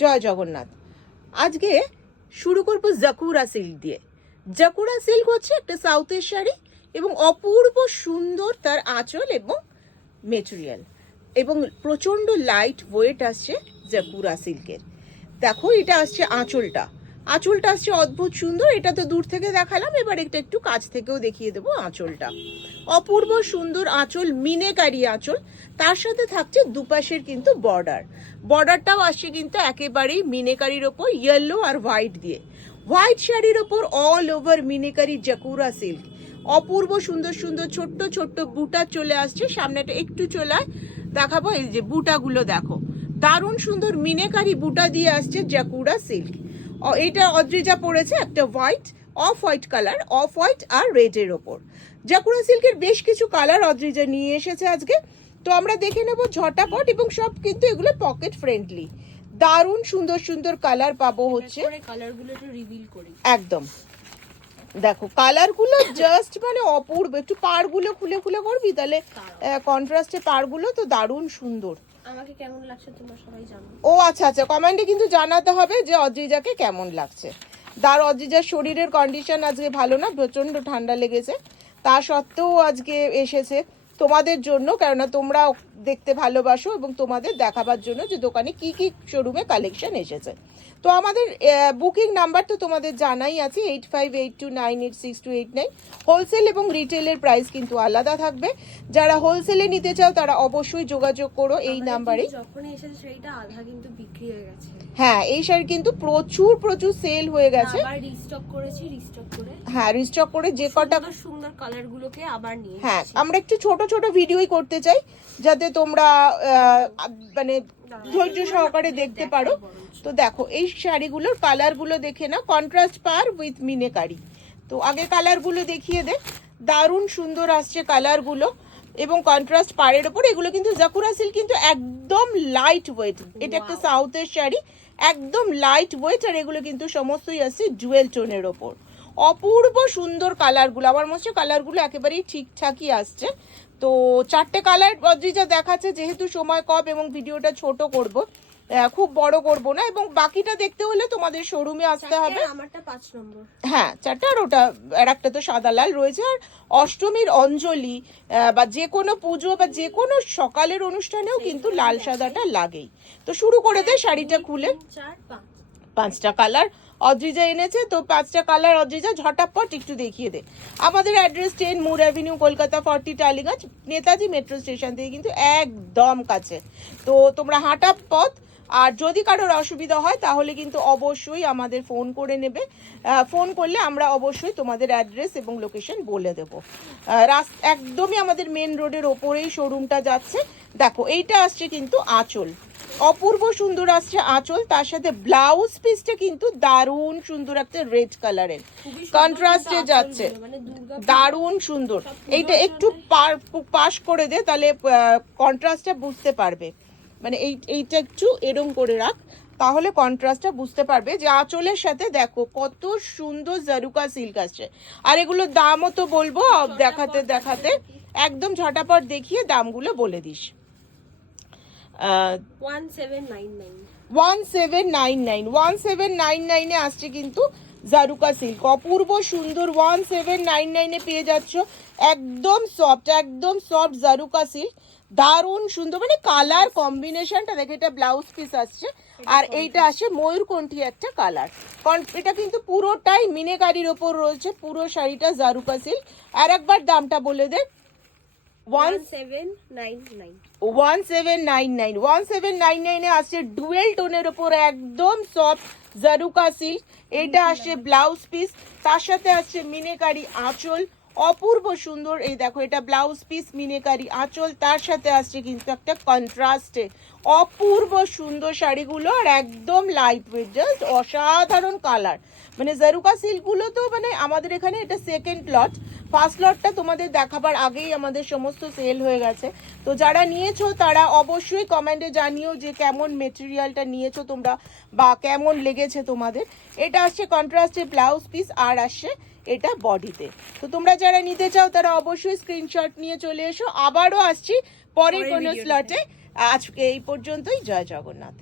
জয় জগন্নাথ। আজকে শুরু করবো জাকুরা সিল্ক দিয়ে। জাকুরা সিল্ক হচ্ছে একটা সাউথের শাড়ি এবং অপূর্ব সুন্দর তার আঁচল এবং মেটেরিয়াল, এবং প্রচন্ড লাইট ওয়েট আসছে জাকুরা সিল্কের। দেখো এটা আসছে আঁচলটা, আঁচলটা আসছে অদ্ভুত সুন্দর। এটা তো দূর থেকে দেখালাম, এবার এটা একটু কাছ থেকেও দেখিয়ে দেবো। আঁচলটা অপূর্ব সুন্দর আঁচল, মিনেকারি আঁচল, তার সাথে থাকছে দুপাশের কিন্তু বর্ডারটাও আসছে কিন্তু একেবারেই মিনেকারির ওপর ইয়েলো আর হোয়াইট দিয়ে। হোয়াইট শাড়ির ওপর অল ওভার মিনেকারি জাকুরা সিল্ক, অপূর্ব সুন্দর সুন্দর ছোট্ট ছোট্ট বুটা চলে আসছে। সামনেটা একটু চলে দেখাবো, এই যে বুটাগুলো দেখো, দারুণ সুন্দর মিনেকারি বুটা দিয়ে আসছে জাকুরা সিল্ক। এটা অদ্রিজা পড়েছে একটা white, off white colour, off white আর রেডের ওপর। জাকুরা সিল্কের বেশ কিছু কালার অদ্রিজা নিয়ে এসেছে আজকে, তো আমরা দেখে নেব ঝটাপট। এবং সব কিন্তু এগুলো পকেট ফ্রেন্ডলি, দারুণ সুন্দর সুন্দর কালার পাবো হচ্ছে। কালারগুলো একটু রিভিল করি। একদম দেখো কালারগুলো জাস্ট মানে অপূর্ব। একটু পাড়গুলো খুলে খুলে করবি, তাহলে কন্ট্রাস্টে পাড়গুলো তো দারুণ সুন্দর। আমাকে কেমন লাগছে তোমরা সবাই জানো। ও আচ্ছা আচ্ছা, কমেন্টে কিন্তু জানাতে হবে যে অদ্রিজাকে কেমন লাগছে। অদ্রিজার শরীরের কন্ডিশন আজকে ভালো না, প্রচন্ড ঠান্ডা লেগেছে, তা সত্ত্বেও আজকে এসেছে তোমাদের জন্য, কেননা তোমরা দেখতে ভালোবাসো এবং তোমাদের দেখাবার জন্য যে দোকানে কি কি শোরুমে কালেকশন এসেছে। তো আমাদের বুকিং নাম্বার তো তোমাদের জানাই আছে, 8582986289। হোলসেল এবং রিটেলের প্রাইস কিন্তু আলাদা থাকবে। যারা হোলসেলে নিতে চাও তারা অবশ্যই যোগাযোগ করো এই নাম্বারে। যখন এসেছে সেইটা আধা কিন্তু বিক্রি হয়ে গেছে। হ্যাঁ, এই শাড়ি কিন্তু প্রচুর প্রচুর সেল হয়ে গেছে। আবার রিস্টক করেছি, হ্যাঁ রিস্টক করে যে কটা সুন্দর কালারগুলোকে আবার নিয়ে। হ্যাঁ, আমরা একটু ছোট ছোট ভিডিওই করতে চাই যাতে তোমরা মানে ধৈর্য সহকারে দেখতে পারো। তো দেখো এই শাড়িগুলোর কালারগুলো দেখে না, কন্ট্রাস্ট পার উইথ মিনেকারি। তো আগে কালারগুলো দেখিয়ে দে, দারুণ সুন্দর আসছে কালারগুলো এবং কন্ট্রাস্ট পাড়ের ওপর। এগুলো কিন্তু জাকুরা সিল্ক কিন্তু একদম লাইট ওয়েট, এটা একটা সাউথের শাড়ি, একদম লাইট ওয়েট। আর এগুলো কিন্তু সমস্তই আসছে জুয়েল টোনের ওপর। অপূর্ব সুন্দর কালারগুলো, আমার মনে হচ্ছে কালারগুলো একেবারেই ঠিকঠাকই আসছে। তো চারটে কালার অদ্রিজা দেখাচ্ছে, যেহেতু সময় কম এবং ভিডিওটা ছোট করব, খুব বড় করব না, এবং বাকিটা দেখতে হলে তোমাদের শোরুমে আসতে হবে। আমারটা 5 নম্বর। হ্যাঁ চারটা, আর ওটা আর একটা তো সাদা লাল রয়েছে। আর অষ্টমীর অঞ্জলি বা যে কোনো পুজো বা যে কোনো সকালের অনুষ্ঠানেও কিন্তু লাল সাদাটা লাগেই। তো শুরু করে দে শাড়িটা খুলে। 5টা কালার অদ্রিজা এনেছে, তো 5টা কালার অদ্রিজা ঝটাপট একটু দেখিয়ে দে। আমাদের address 10 Moore avenue, Kolkata 40 Tollygunge, Netaji metro station থেকে কিন্তু একদম কাছে। তো তোমরা হাঁটা পথ। আর যদি কারোর অসুবিধা হয় তাহলে কিন্তু অবশ্যই আমাদের ফোন করে নেবে। ফোন করলে আমরা অবশ্যই তোমাদের অ্যাড্রেস এবং লোকেশন বলে দেবো। একদমই আমাদের মেন রোডের ওপরেই শোরুমটা যাচ্ছে। দেখো এইটা আসছে কিন্তু আঁচল, অপূর্ব সুন্দর আসছে আঁচল, তার সাথে ব্লাউজ পিসটা কিন্তু দারুণ সুন্দর একটা রেড কালারের কন্ট্রাস্টে যাচ্ছে, দারুণ সুন্দর। এইটা একটু পাশ করে দে, তাহলে কন্ট্রাস্টটা বুঝতে পারবে। মানে এইটা একটু এরম করে রাখ, তাহলে কন্ট্রাস্টটা বুঝতে পারবে যে আঁচলের সাথে দেখো কত সুন্দর জারুকা সিল্ক আসছে। আর এগুলোর দামও তো বলবো দেখাতে দেখাতে, একদম ঝটাপট দেখিয়ে দামগুলো বলে দিস। 1799 আসছে কিন্তু জারুকা সিল্ক, অপূর্ব সুন্দর 1799 পেয়ে যাচ্ছ। একদম সফট জারুকা সিল্ক, দারুণ সুন্দর, মানে কালার কম্বিনেশনটা দেখে। এটা ব্লাউজ পিস আসছে, আর এইটা আসে ময়ূরকণ্ঠী একটা কালার। এটা কিন্তু পুরোটাই মিনেকারির ওপর রয়েছে, পুরো শাড়িটা জারুকা সিল্ক। আর একবার দামটা বলে দে। 1799 আসছে ডুয়েল টোনের ওপর একদম সফট জারুকা সিল্ক। এটা আসছে ব্লাউজ পিস, তার সাথে আসছে মিনেকারি আঁচল, অপূর্ব সুন্দর। এই দেখো এটা ব্লাউজ পিস, মিনেকারি আঁচল, তার সাথে আসছে কিন্তু একটা কন্ট্রাস্টে অপূর্ব সুন্দর শাড়িগুলো। আর একদম লাইট ওয়েট, জাস্ট অসাধারণ কালার। মানে জারুকা সিল্কগুলো তো মানে আমাদের এখানে এটা সেকেন্ড লট, ফার্স্ট লটটা তোমাদের দেখাবার আগেই আমাদের সমস্ত সেল হয়ে গেছে। তো যারা নিয়েছো তারা অবশ্যই কমেন্টে জানিও যে কেমন মেটেরিয়ালটা নিয়েছো তোমরা বা কেমন লেগেছে তোমাদের। এটা আসছে কন্ট্রাস্টে ব্লাউজ পিস, আর আসছে এটা বডিতে। তো তোমরা যারা নিতে চাও তারা অবশ্যই স্ক্রিনশট নিয়ে চলে এসো। আবারও আসছি পরের কোনো স্লটে। আজকে এই পর্যন্তই। জয় জগন্নাথ।